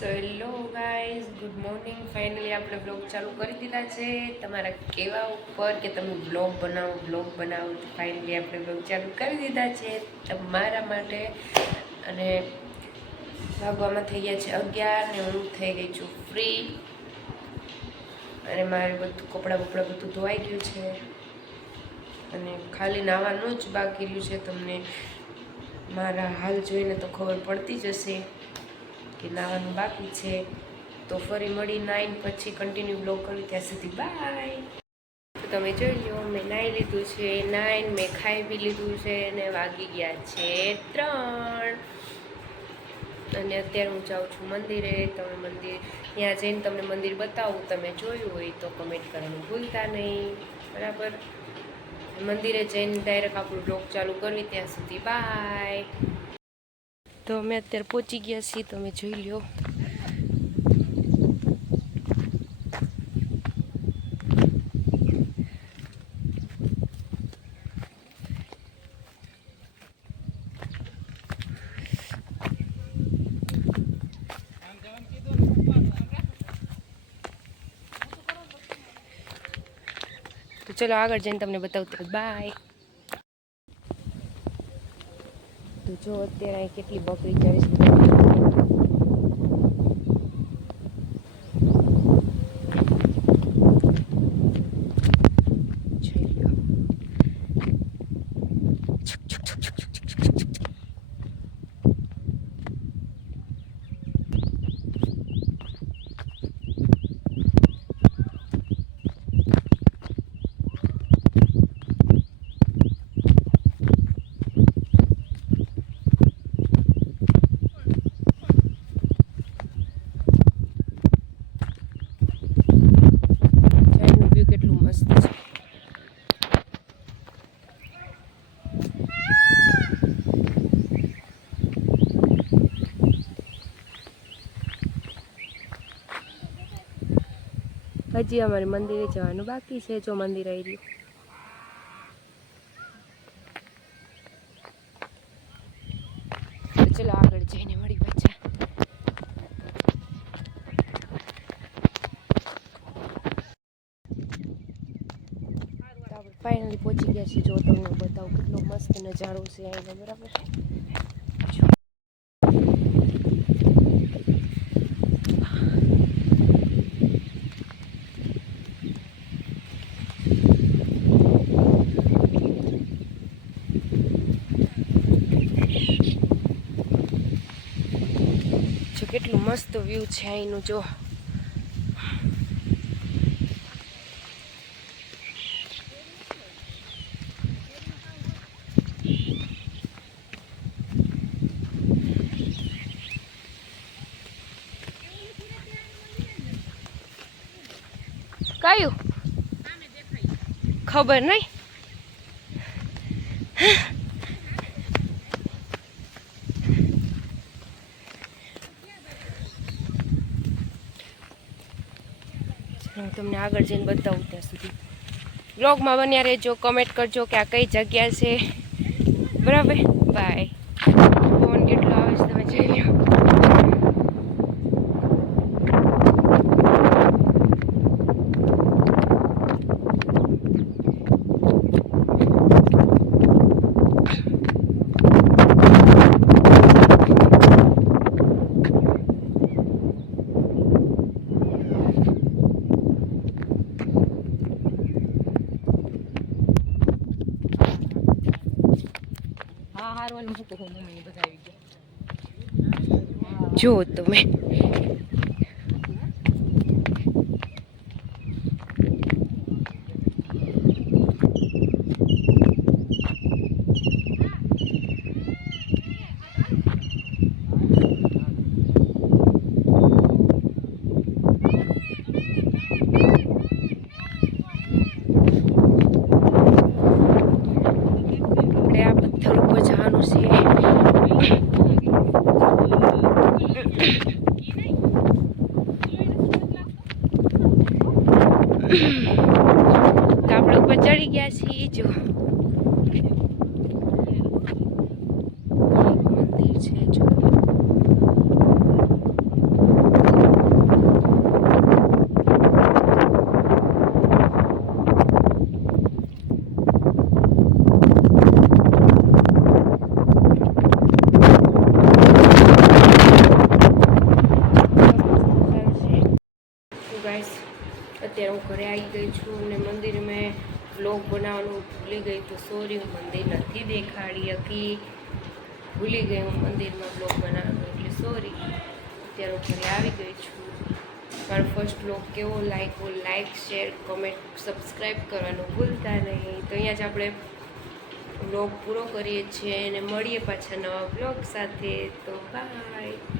So hello guys, good morning. Finally આપણે blog ચાલુ કરી દીધા છે તમારા કહેવા ઉપર કે તમે બ્લોગ બનાવો. ફાઇનલી આપણે બ્લોગ ચાલુ કરી દીધા છે તમારા માટે. અને ભાગવામાં થઈ ગયા છે 11 ને હું થઈ ગઈ છું ફ્રી. અને મારે બધું કપડાં બધું ધોવાઈ ગયું છે અને ખાલી નાવાનું જ બાકી રહ્યું છે. તમને મારા હાલ જોઈને તો ખબર પડતી જ હશે કે નાવાનું બાકી છે. તો ફરી મળી 9 પછી કન્ટિન્યુ બ્લોગ કરું. ત્યાં સુધી બાય. તો તમે જોઈ લો, મેં નાહી લીધું છે 9, મેં ખાઈ બી લીધું છે અને વાગી ગયા છે 3. અને અત્યારે હું જાઉં છું મંદિરે. તમે ત્યાં જઈને તમને મંદિર બતાવું. તમે જોયું હોય તો કમેન્ટ કરવાનું ભૂલતા નહીં, બરાબર. મંદિરે જઈને ડાયરેક્ટ આપણું બ્લોગ ચાલુ કરવી. ત્યાં સુધી બાય. તો અમે અત્યારે પહોંચી ગયા છીએ, તમે જોઈ લો. તો ચલો આગળ જઈને તમને બતાવતી. બાય. તો જો અત્યારે કેટલી બકરી ચડી છે. હજી અમારે મંદિરે જવાનું બાકી છે. જો મંદિર આવી રહ્યું. ચલો આગળ જઈને મળી પાછા. આપણે ફાઇનલી પહોંચી ગયા છીએ. જો તમને બતાવું કેટલો મસ્ત નજારો છે અહીંનો, બરાબર. કેટલું મસ્ત વ્યૂ છે અહીંનું. જો કયું ખબર નહીં. હું તમને આગળ જઈને બતાવું. ત્યાં સુધી બ્લોગમાં બન્યા રહેજો. કમેન્ટ કરજો કે આ કઈ જગ્યા છે, બરાબર. બાય. ફોન કેટલો આવે છે તમે જોઈ લો. જો તમે કાપડ ઉપર ચડી ગયા છીએ. જો મંદિર છે. જો ઘરે આવી ગઈ છું અને મંદિર મેં બ્લોગ બનાવવાનું ભૂલી ગઈ તો સોરી, હું મંદિર નથી દેખાડી હતી, ભૂલી ગઈ હું મંદિરમાં બ્લોગ બનાવવાનું, એટલે સોરી. અત્યારે હું ઘરે આવી ગઈ છું. મારો ફર્સ્ટ બ્લોગ કેવો લાગ્યો, લાઈક શેર કમેન્ટ સબસ્ક્રાઈબ કરવાનું ભૂલતા નહીં. તો અહીંયા જ આપણે બ્લોગ પૂરો કરીએ છીએ અને મળીએ પાછા નવા બ્લોગ સાથે. તો બાય.